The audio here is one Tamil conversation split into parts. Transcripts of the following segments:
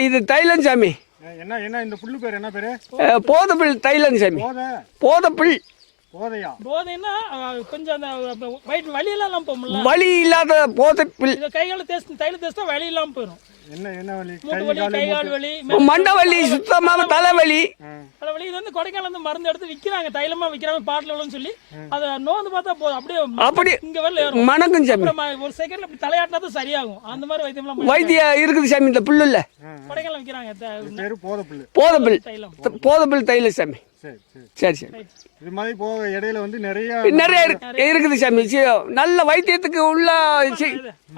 இது தைலம் சாமி என்ன என்ன இந்த புல்லு பேர் என்ன பேரு? போதப்பில் தைலம் சாமி போதை. போதப்பில் போதையா? போதைன்னா கொஞ்சம் அந்த வயிற்று வலியெல்லாம் இல்லாம போகும்ல. வலி இல்லாத இதை கைகால தேய்ச்சி தைல தேய்ச்சா வலி இல்லாம போயிடும் என்ன என்ன வலி? வலி கை கால் வலி மண்டை வலி சுத்தமான தலைவலி பல வலி. இது வந்து கொடைக்கானல் வந்து மருந்து எடுத்து விக்கிறாங்க. தைலமா விக்கிறாங்க பாட்டில் உள்ளன்னு சொல்லி. அதை நோந்து பார்த்தா போதும் அப்படியே அப்படி இங்க வரல ஏறும். மணக்கும் சாமி. ஒரு செகண்ட்ல இப்படி தலையாட்டினா தான் சரியாகும். அந்த மாதிரி வைத்தியம்லாம் வைத்தியம் இருக்குது சாமி இந்த புல்லுல கொடைக்கானல் விக்கிறாங்க த- பேரு போதை புல்லு. போதப்பில் தைலம். போதப்பில் தைலம் சாமி. சரி சரி. சரி சரி. இது மாதிரி போக இடையில வந்து நிறைய நிறைய இருக்கு- இருக்குது சாமி. சி- நல்ல வைத்தியத்துக்கு உள்ள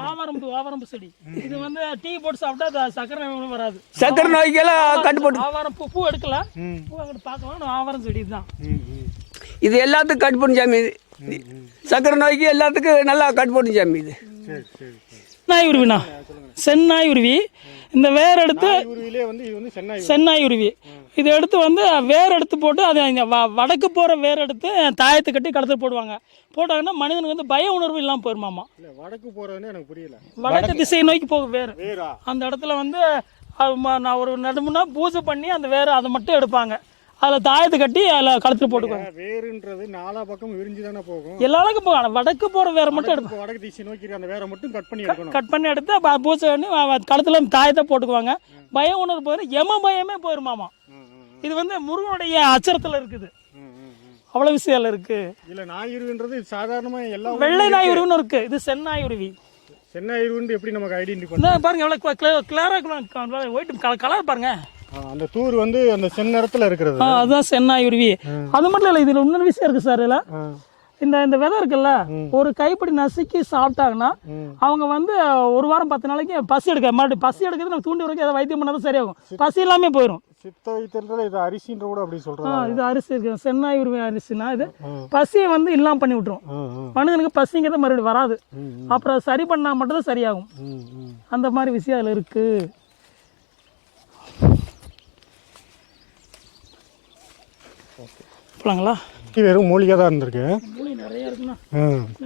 ஆவாரம்பு ஆவாரம்பு செடி. இது வந்து டீ போட்டு சாப்பிட்டா சக்கரை நோய் வராது. சக்கரை நோய்க்கெல்லாம் கட்டுப்பட்டு ஆவாரம் பூ பூ எடுக்கல பூ அங்கிட்டு பார்க்கலாம். ஆவாரம் செடி தான். இது எல்லாத்துக்கும் கட்டுப்படும் சாமி. இது சக்கரை நோய்க்கு எல்லாத்துக்கும் நல்லா கட்டுப்படும் சாமி இது. நாய் உருவிண்ணா செந்நாய் உருவி. இந்த வேர் எடுத்து உருவிலே வந்து இது வந்து சென்னை செந்நாய் உருவி. இதை எடுத்து வந்து வேர் எடுத்து போட்டு அதை வடக்கு போகிற வேர் எடுத்து தாயத்தை கட்டி கழுத்து போடுவாங்க. போட்டாங்கன்னா மனிதனுக்கு வந்து பய உணர்வு இல்லாமல் போயிருமாமா. வடக்கு போறதுன்னு எனக்கு புரியல. வடக்கு திசை நோக்கி போகும் வேர். அந்த இடத்துல வந்து நான் ஒரு நடுமுன்னா பூஜை பண்ணி அந்த வேர் அதை மட்டும் எடுப்பாங்க. அதில் தாயத்தை கட்டி அதில் கழுத்து போட்டுக்குவாங்க வேருன்றது நாலா பக்கம் விரிஞ்சு தானே போகும்? எல்லா அளவுக்கு போகும். வடக்கு போகிற வேரை மட்டும் இப்போ வடக்கு திசை நோக்கி அந்த வேரை மட்டும் கட் பண்ணி எடுக்கணும். கட் பண்ணி எடுத்து ப- பூஜை பண்ணி கழுத்துல தாயத்தை போட்டுக்குவாங்க. பய உணர்வு போயிடும் எம பயமே போயிருமாமா இது வந்து முருகனுடைய அச்சரத்தில் இருக்குது. அவ்வளோ விஷயம் இருக்கு. இல்ல நாயிருன்றது இது சாதாரணமா எல்லா வெள்ளை நாய் உருவின்னு இருக்கு. இது செந்நாய் உருவி சென்னை இருவுன்னு எப்படி நமக்கு ஐடென்டி இந்த பாருங்க எவ்வளோ கிளியராக ஒயிட் கலர் பாருங்க. அந்த தூர் வந்து அந்த செந்நிறத்துல இருக்கிறது. ஆ, அதுதான் செந்நாய் உருவி அது மட்டும் இல்லை இதில் இன்னொரு விஷயம் இருக்கு சார் இதில். இந்த இந்த விதை இருக்குல்ல ஒரு கைப்பிடி நசுக்கி சாப்பிட்டாங்கன்னா. அவங்க வந்து ஒரு வாரம் பத்து நாளைக்கு பசி எடுக்க மறுபடியும் பசி எடுக்கிறது நம்ம தூண்டி வரைக்கும் ஏதாவது வைத்தியம் பண்ணாதான் சரியாகும். பசி இல்லாமே போயிடும் சித்த வைத்தியத்துல இது அரிசின்ற கூட அப்படி ஆ, சொல்றாங்க. இது அரிசி இருக்கு. செந்நாய் உருவி அரிசினா இது பசியை வந்து இல்லாமல் பண்ணி விட்டுரும். மனிதனுக்கு பசிங்கிறது மறுபடியும் வராது. அப்புறம் சரி பண்ணால் மட்டும்தான் சரியாகும். அந்த மாதிரி விஷயம் அதில் இருக்கு. போலாங்களா இது வெறும் மூலிகை தான் இருந்திருக்கு. மூளை நிறைய இருக்குண்ணா.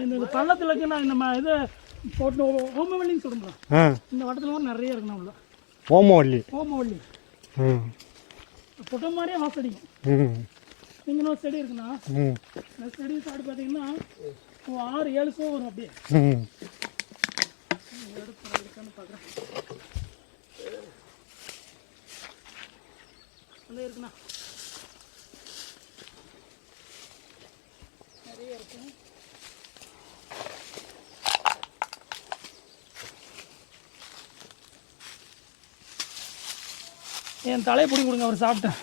இந்த பள்ளத்தில் இருக்கு நான் இந்த ம- இது போட்டு ஓமவல்லின்னு சொல்லுங்களா இந்த வட்டத்தில் கூட நிறைய இருக்குண்ணா உள்ள ஓமவல்லி ஓமவல்லி ம் புட்ட மாதிரியே வாசடிக்கும் ம். இங்கே செடி இருக்குண்ணா. ம். இந்த செடி சாடு பார்த்தீங்கன்னா ஆறு ஏழு சோ வரும் அப்படியே. ம். அந்த இருக்குண்ணா. என் தலையை பிடி கொடுங்க அவர் சாப்பிட்டேன்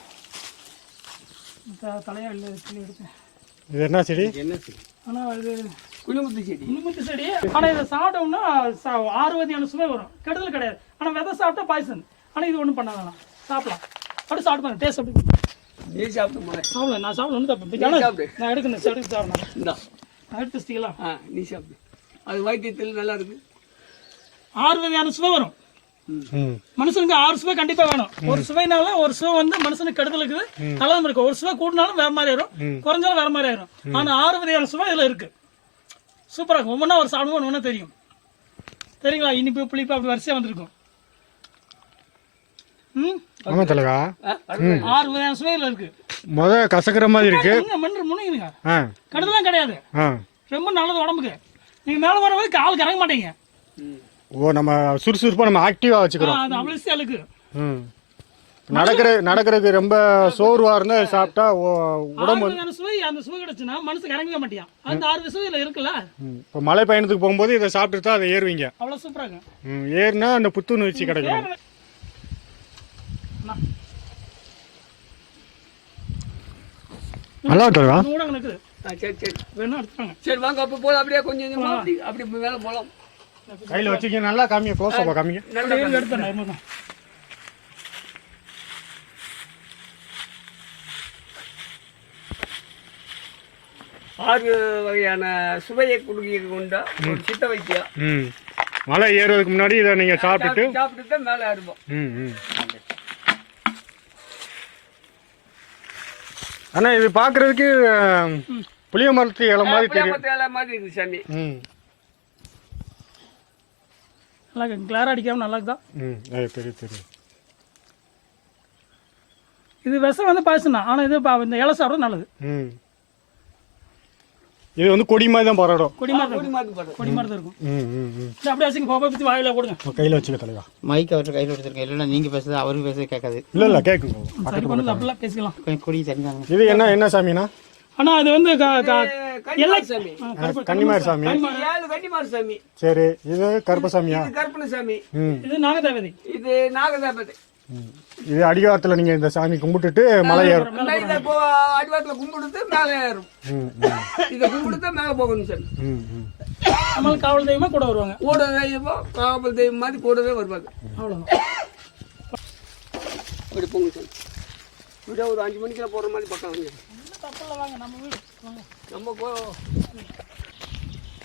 தலையா இல்லை எடுத்தேன். இது என்ன செடி? ஆனால் இது குளிமுத்து செடி. இனிமுத்து செடி. ஆனால் இதை சாப்பிட்டோம்னா சா- ஆறு வகையான சுவை வரும். கெடுதல் கிடையாது. ஆனால் விதை சாப்பிட்டா பாய்சன். ஆனால் இது ஒன்றும் பண்ணாதான் சாப்பிடலாம். அப்படி சாப்பிட்டு பாருங்க. டேஸ்ட் அப்படி நீ சாப்பிட்டு போல சாப்பிடல நான் சாப்பிட ஒன்றும் தப்பு. நான் எடுக்கணும். எடுத்து சாப்பிடணும் இந்தா. எடுத்து ஆ நீ சாப்பிடு. அது வைத்தியத்தில் நல்லா இருக்கு. ஆறு வகையான சுவை வரும். மனுஷனுக்கு ஆறு சுவை கண்டிப்பா வேணும். ஒரு சுவைனால ஒரு சுவை வந்து மனுஷனுக்கு கெடுதல் இருக்குது நல்லதும் இருக்கு. ஒரு சுவை கூடினாலும் வேற மாதிரி ஆயிரும். குறைஞ்சாலும் வேற மாதிரி ஆயிரும். ஆனா ஆறு வகையான சுவை இதுல இருக்கு. சூப்பரா இருக்கும் ஒவ்வொன்றா ஒரு சாப்பிடுவோம் ஒன்று தெரியும். சரிங்களா இனிப்பு புளிப்பு அப்படி வரிசையா வந்திருக்கும். ம்? ஆமாம் தலைவா ஆறு வகையான சுவை இதுல இருக்கு. முத கசக்கிற மாதிரி இருக்கு. மன்று முன்னுங்க ஆ. கெடுதலாம் கிடையாது. ரொம்ப நல்லது உடம்புக்கு. நீங்க மேல வர வரைக்கும் கால் கறங்க மாட்டீங்க. ஓ நம்ம சுறுசுறுப்பாக நம்ம ஆக்டிவாக வச்சுக்கிறோம். அது இருக்கு ம். நடக்கிற நடக்கிறதுக்கு ரொம்ப சோர்வாக இருந்தால் சாப்பிட்டா ஓ- ஆறு வகையான சுவை அந்த சுவை கிடைச்சுன்னா மனசுக்கு இறங்கவே மாட்டியான் அந்த ஆறு இதுல இருக்குல்ல? இப்போ மலை பயணத்துக்கு போகும்போது இதை சாப்பிட்டு தான் அதை ஏறுவீங்க. அவ்வளோ சூப்பரா இருக்கும் ம், ஏறுனா அந்த புத்துணர்ச்சி கிடைக்கும். நல்லா ஆ சரி சரி. வேணா எடுத்துப்பாங்க சரி வாங்க அப்போ போதும் அப்படியே கொஞ்சம் கொஞ்சமா அப்படி அப்படி மேலே போகலாம் கையில் வச்சுக்க நல்லா காமிங்க க்ளோஸ் அப்போ காமிங்க. எடுத்துறேன். ஆறு வகையான சுவையை கொடுக்க கொண்ட ஒரு சித்த வைத்தியம் ம். மலை ஏறுறதுக்கு முன்னாடி இதை நீங்கள் சாப்பிட்டுட்டு சாப்பிட்டு தான் மேலே அறுப்போம் ம் ம். அண்ணா இது பார்க்குறதுக்கு புளிய மரத்து இலை மாதிரி தெரியும். இலை மாதிரி இருக்கு சாமி. ம். நல்லா கிளாரா அடிக்காம நல்லா அது தெரியும் தெரியும் இது விஷம் வந்து பாய்ச்சனா ஆனால் இது இந்த இலை சாப்பிட்றது நல்லது. ம். இது வந்து கொடி மாதிரி தான் பரடும். கொடி மாதிரி கொடி மாதிரி தான் இருக்கும். ம் ம் ம். இது அப்படியே வச்சுங்க கோப்பை பற்றி வாயில கொடுங்க கையில் வச்சுக்க தலைவா. மைக் அவர்கிட்ட கையில் எடுத்துருக்கேன் இல்லைன்னா நீங்கள் பேசுறது அவருக்கு பேசுறது கேட்காது. இல்லை இல்லை கேட்குங்க சரி பண்ணி அப்படிலாம் பேசிக்கலாம். கொடி தெரிஞ்சாங்க இது என்ன என்ன சாமினா? ஆனால் அது வந்து கன்னிமார் சாமி ஆ, கருப்பு- கன்னிமாரி சாமி ஏழு கன்னிமார் சாமி சரி இது கருப்பசாமியா? இது கருப்பண சாமி ம். இது நாகதேவதை. இது நாகதாபதி. இது அடிவாரத்தில் நீங்கள் இந்த சாமி கும்பிட்டுட்டு மலை ஏறும். அடிவாரத்தில் கும்பிடுத்து மேலே ஏறும். இதை கும்பிடுத்து மேலே போகணும் சாமி. ம் ம். நம்மளுக்கு காவல் தெய்வமா கூட வருவாங்க. கூட தெய்வம் காவல் தெய்வம் மாதிரி கூடவே வருவாங்க. அவ்வளோதான் அப்படி போங்க சாமி. விட ஒரு அஞ்சு மணிக்கெல்லாம் போகிற மாதிரி பக்கம் வந்து. தப்பில்ல வாங்க நம்ம வீடு. வாங்க. நம்ம போ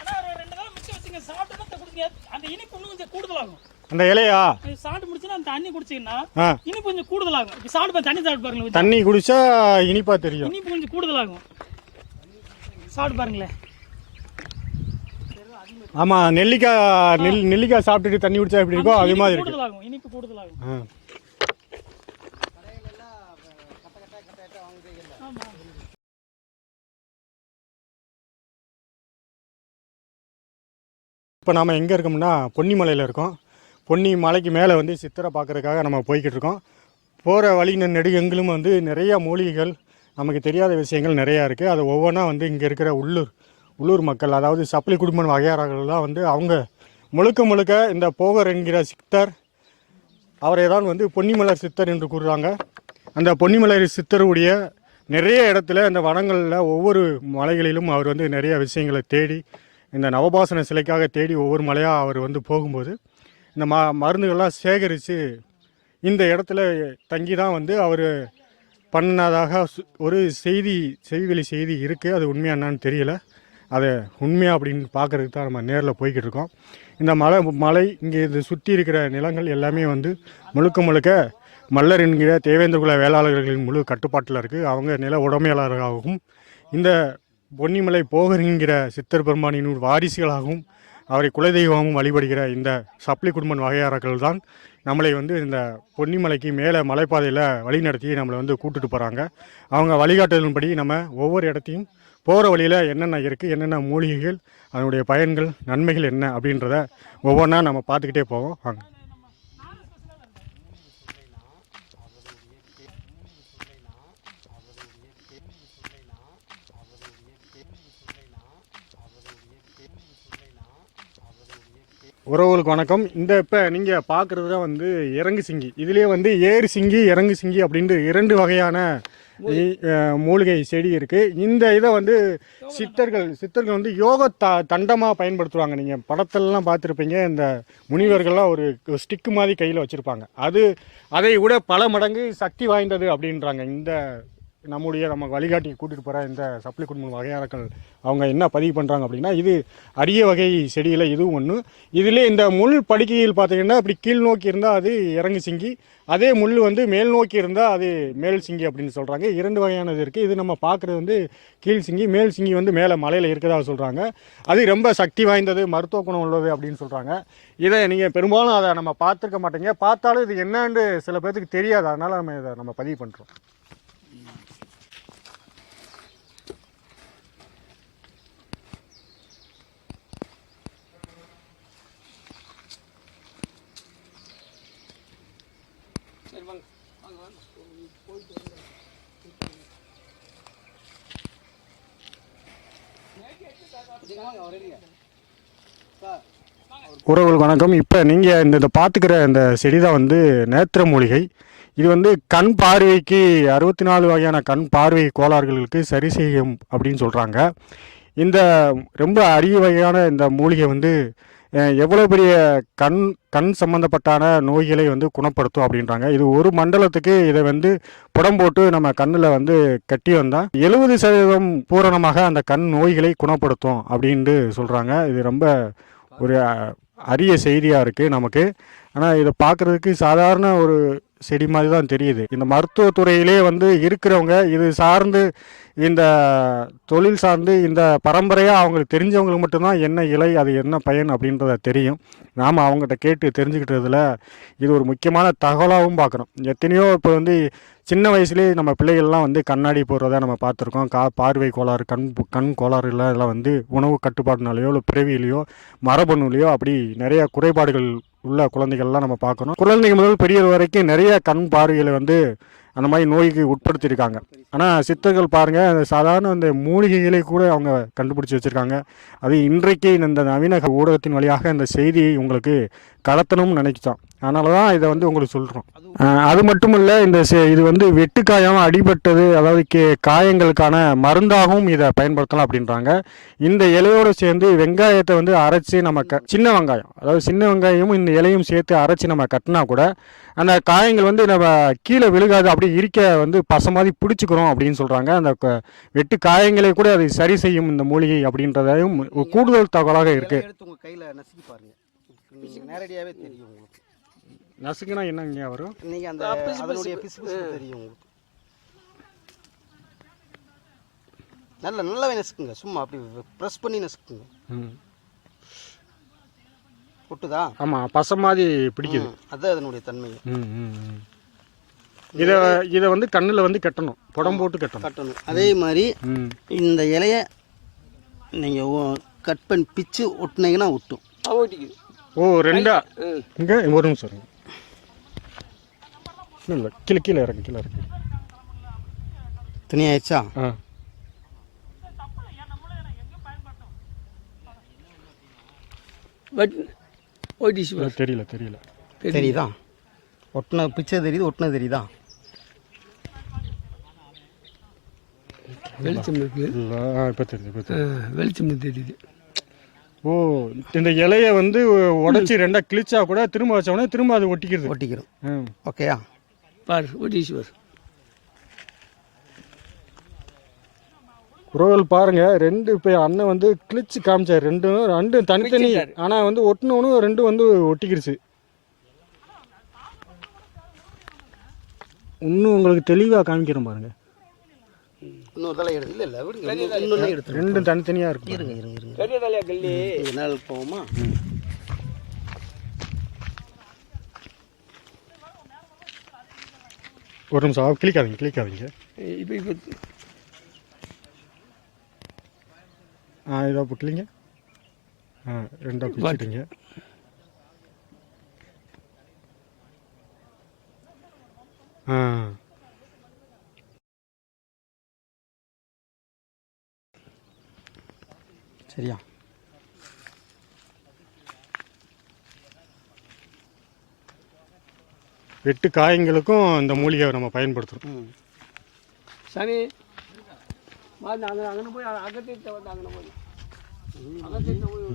ஆனால் ஒரு ரெண்டு நாள் மிச்சம் வச்சுங்க. சாப்பிட்டு தான் கொடுங்க. அந்த இனிப்பு இன்னும் கொஞ்சம் கூடுதலாகும். அந்த இலையா? சாப்பிட்டு முடிச்சுன்னா அந்த தண்ணி குடிச்சீங்கன்னா இனிப்பு கொஞ்சம் கூடுதலாகும். இப்போ சாப்பிட்டு தண்ணி சாப்பிட்டு பாருங்களேன். தண்ணி குடிச்சா இனிப்பா தெரியும். இனிப்பு கொஞ்சம் கூடுதலாகும். சாப்பிட்டு பாருங்களேன். ஆமா நெல்லிக்காய் நெல் நெல்லிக்காய் சாப்பிட்டுட்டு தண்ணி குடிச்சா எப்படி இருக்கோ அது மாதிரி இருக்கு. இனிப்பு கூடுதலாகும். இப்போ நாம் எங்கே இருக்கோம்னா பொன்னிமலையில் இருக்கோம். பொன்னி மலைக்கு மேலே வந்து சித்தரை பார்க்குறதுக்காக நம்ம போய்கிட்டு இருக்கோம். போகிற வழி நெடுகெங்கிலும் வந்து நிறைய மூலிகைகள் நமக்கு தெரியாத விஷயங்கள் நிறையா இருக்குது அது ஒவ்வொன்றா வந்து இங்கே இருக்கிற உள்ளூர் உள்ளூர் மக்கள் அதாவது சப்ளி குடும்பம் வகையாளர்கள்லாம் வந்து அவங்க முழுக்க முழுக்க இந்த போகர் என்கிற சித்தர் அவரை தான் வந்து பொன்னிமலர் சித்தர் என்று கூறுறாங்க. அந்த பொன்னிமலர் சித்தருடைய நிறைய இடத்துல இந்த வனங்களில் ஒவ்வொரு மலைகளிலும் அவர் வந்து நிறைய விஷயங்களை தேடி இந்த நவபாசன சிலைக்காக தேடி ஒவ்வொரு மலையாக அவர் வந்து போகும்போது இந்த ம மருந்துகள்லாம் சேகரித்து இந்த இடத்துல தங்கி தான் வந்து அவர் பண்ணதாக சு- ஒரு செய்தி செய்திவெளி செய்தி இருக்குது அது உண்மையா என்னன்னு தெரியல. அதை உண்மையா அப்படின்னு பார்க்கறதுக்கு தான் நம்ம நேரில் போய்கிட்டு இருக்கோம். இந்த மலை மலை இங்கே இது சுற்றி இருக்கிற நிலங்கள் எல்லாமே வந்து முழுக்க முழுக்க மல்லர் என்கிற தேவேந்திரகுல வேளாளர்களின் முழு கட்டுப்பாட்டில் இருக்குது அவங்க நில உடமையாளராகவும் இந்த பொன்னிமலை போகர் என்கிற சித்தர் பெருமானின் வாரிசுகளாகவும் அவரை குலதெய்வமாகவும் வழிபடுகிற இந்த சப்ளி குடும்பம் வகையாரர்கள் தான் நம்மளை வந்து இந்த பொன்னிமலைக்கு மேலே மலைப்பாதையில் வழி நடத்தி நம்மளை வந்து கூட்டுட்டு போகிறாங்க அவங்க வழிகாட்டுதலின்படி நம்ம ஒவ்வொரு இடத்தையும் போகிற வழியில் என்னென்ன இருக்குது என்னென்ன மூலிகைகள் அதனுடைய பயன்கள் நன்மைகள் என்ன அப்படின்றத ஒவ்வொன்றா நம்ம பார்த்துக்கிட்டே போவோம். வாங்க. உறவுகளுக்கு வணக்கம். இந்த இப்போ நீங்கள் பார்க்குறது தான் வந்து இறங்கு சிங்கி. இதுலேயே வந்து ஏறு சிங்கி இறங்கு சிங்கி அப்படின்ட்டு இரண்டு வகையான மூலிகை. செடி இருக்குது இந்த இதை வந்து சித்தர்கள் சித்தர்கள் வந்து யோக த தண்டமாக பயன்படுத்துவாங்க. நீங்கள் படத்திலலாம் பார்த்துருப்பீங்க. இந்த முனிவர்கள்லாம் ஒரு ஸ்டிக்கு மாதிரி கையில் வச்சுருப்பாங்க. அது அதை விட பல மடங்கு சக்தி வாய்ந்தது அப்படின்றாங்க. இந்த நம்முடைய நம்ம வழிகாட்டி கூட்டிகிட்டு போகிற இந்த சப்ளை குடும்பம் வகையாளர்கள் அவங்க என்ன பதிவு பண்ணுறாங்க அப்படின்னா இது அரிய வகை செடியில் இதுவும் ஒன்று இதிலே இந்த முள் படுக்கையில் பார்த்தீங்கன்னா இப்படி கீழ் நோக்கி இருந்தால் அது இறங்கு சிங்கி அதே முள் வந்து மேல் நோக்கி இருந்தால் அது மேல் சிங்கி அப்படின்னு சொல்கிறாங்க இரண்டு வகையானது இருக்குது இது நம்ம பார்க்குறது வந்து கீழ் சிங்கி மேல் சிங்கி வந்து மேலே மலையில் இருக்கிறதா சொல்கிறாங்க அது ரொம்ப சக்தி வாய்ந்தது மருத்துவ குணம் உள்ளது அப்படின்னு சொல்கிறாங்க இதை நீங்கள் பெரும்பாலும் அதை நம்ம பார்த்துருக்க மாட்டேங்க. பார்த்தாலும் இது என்னன்னு சில பேர்த்துக்கு தெரியாது. அதனால் நம்ம இதை நம்ம பதிவு பண்ணுறோம் உறவுகள் வணக்கம். இப்போ நீங்கள் இந்த இதை பார்த்துக்கிற இந்த செடி தான் வந்து நேத்திர மூலிகை. இது வந்து கண் பார்வைக்கு அறுபத்தி நாலு வகையான கண் பார்வை கோளாறுகளுக்கு சரி செய்யும் அப்படின்னு சொல்கிறாங்க இந்த ரொம்ப அரிய வகையான இந்த மூலிகை வந்து எவ்வளோ பெரிய கண் கண் சம்மந்தப்பட்டான நோய்களை வந்து குணப்படுத்தும் அப்படின்றாங்க. இது ஒரு மண்டலத்துக்கு இதை வந்து புடம் போட்டு நம்ம கண்ணில் வந்து கட்டி வந்தால் எழுபது சதவீதம் பூரணமாக அந்த கண் நோய்களை குணப்படுத்தும் அப்படின்ட்டு சொல்கிறாங்க இது ரொம்ப ஒரு அரிய செய்தியாக இருக்குது நமக்கு. ஆனால் இதை பார்க்குறதுக்கு சாதாரண ஒரு செடி மாதிரி தான் தெரியுது. இந்த மருத்துவத்துறையிலே வந்து இருக்கிறவங்க இது சார்ந்து இந்த தொழில் சார்ந்து இந்த பரம்பரையாக அவங்களுக்கு தெரிஞ்சவங்களுக்கு மட்டும்தான் என்ன இலை அது என்ன பயன் அப்படின்றத தெரியும். நாம் அவங்ககிட்ட கேட்டு தெரிஞ்சுக்கிட்டதில் இது ஒரு முக்கியமான தகவலாகவும் பார்க்குறோம். எத்தனையோ இப்போ வந்து சின்ன வயசுலேயே நம்ம பிள்ளைகள்லாம் வந்து கண்ணாடி போடுறத நம்ம பார்த்துருக்கோம். கா பார்வை கோளாறு கண் கண் கோளாறு எல்லாம் வந்து உணவு கட்டுப்பாடுனாலேயோ இல்லை பிறவியிலையோ மரபணுலையோ அப்படி நிறைய குறைபாடுகள் உள்ள குழந்தைகள்லாம் நம்ம பார்க்குறோம். குழந்தைங்க முதல் பெரியவர் வரைக்கும் நிறைய கண் பார்வைகளை வந்து அந்த மாதிரி நோய்க்கு உட்படுத்தியிருக்காங்க. ஆனால் சித்தர்கள் பாருங்கள் அந்த சாதாரண அந்த மூலிகைகளை கூட அவங்க கண்டுபிடிச்சி வச்சுருக்காங்க. அது இன்றைக்கு இந்த நவீன ஊடகத்தின் வழியாக இந்த செய்தியை உங்களுக்கு கடத்தணும்னு நினைச்சோம் அதனால தான் இதை வந்து உங்களுக்கு சொல்கிறோம் அது மட்டும் இல்லை இந்த செ- இது வந்து வெட்டுக்காயம் அடிபட்டது அதாவது கே காயங்களுக்கான மருந்தாகவும் இதை பயன்படுத்தலாம் அப்படின்றாங்க. இந்த இலையோடு சேர்ந்து வெங்காயத்தை வந்து அரைச்சி நம்ம க சின்ன வெங்காயம் அதாவது சின்ன வெங்காயமும் இந்த இலையும் சேர்த்து அரைச்சி நம்ம கட்டினா கூட அந்த காயங்கள் வந்து நம்ம கீழே விழுகாது அப்படி இருக்க வந்து பச மாதிரி பிடிச்சிக்கிறோம் அப்படின்னு சொல்கிறாங்க அந்த வெட்டு காயங்களை கூட அது சரி செய்யும் இந்த மூலிகை அப்படின்றதையும் ஒரு கூடுதல் தகவலாக இருக்குது எடுத்து உங்க கையில நசுக்கி பாருங்க. நீங்க நேரடியாவே தெரியும் உங்களுக்கு. நசுக்குனா என்னங்க வரும்? நீங்க அந்த அதனுடைய பிசு தெரியும் உங்களுக்கு. நல்ல நல்லாவே நசுக்குங்க. சும்மா அப்படி ப்ரெஸ் பண்ணி நசுக்குங்க. கொட்டுதா ஆமாம் பசை மாதிரி பிடிக்குது. ம், அதான் அதனுடைய தன்மை ம் ம். இதை இதை வந்து கண்ணில் வந்து கட்டணும். புடம் போட்டு கட்டணும். கட்டணும். அதே மாதிரி ம். இந்த இலைய நீங்க கட் பண்ணி பிச்சு ஒட்டினீங்கன்னா ஒட்டும். ஓ ரெண்டா. இங்கே ஒரு நிமிஷம் இருங்க. இல்லை இல்லை கீழே கீழே இறங்கு கீழே இறங்கு. துணியாயிடுச்சா ஆ. பட் இல்லை, தெரியல தெரியல. தெரியுதா. ஒட்டின பிச்சை தெரியுது ஒட்டினது தெரியுதா? வெளிச்சம் இருக்கு. இல்லை இப்போ தெரியுது இப்போ வெளிச்சம் தெரியுது. ஓ இந்த இலையை வந்து உடச்சி ரெண்டா கிழிச்சா கூட திரும்ப வச்ச உடனே திரும்ப அது ஒட்டிக்கிறது. ஒட்டிக்கிறோம் ஓகேயா? பாரு ஓடிச்சு பாரு. உறவுகள் பாருங்க ரெண்டு இப்போ அண்ணன் வந்து கிழிச்சு காமிச்சார். ரெண்டும் ரெண்டும் தனித்தனி. ஆனால் வந்து ஒட்டினவனும் ரெண்டும் வந்து ஒட்டிக்கிருச்சு. இன்னும் உங்களுக்கு தெளிவாக காமிக்கிறேன் பாருங்க. இன்னொரு தலை எடுத்து இல்லை இல்லை விடுங்க. இன்னொரு- இன்னொன்னு எடுத்து ரெண்டும் தனித்தனியாக இருக்கு இருங்க இருங்க இருங்க. பெரிய தலையா கல்லி? இது நாள் போவோமா? ஒரு நிமிஷம் ஆ, கிளிக்காதீங்க கிளிக்காதீங்க இப்போ இப்போ. ஆ இதோ இப்போ கிளிங்க ஆ ரெண்டாக பிடிச்சிட்டீங்க ஆ. சரியா? வெட்டு காயங்களுக்கும் இந்த மூலிகையை நம்ம பயன்படுத்துகிறோம் வா அங்கே அங்கே போய் அகத்திட்ட வந்து அங்கே போய். அகத்திட்ட போய்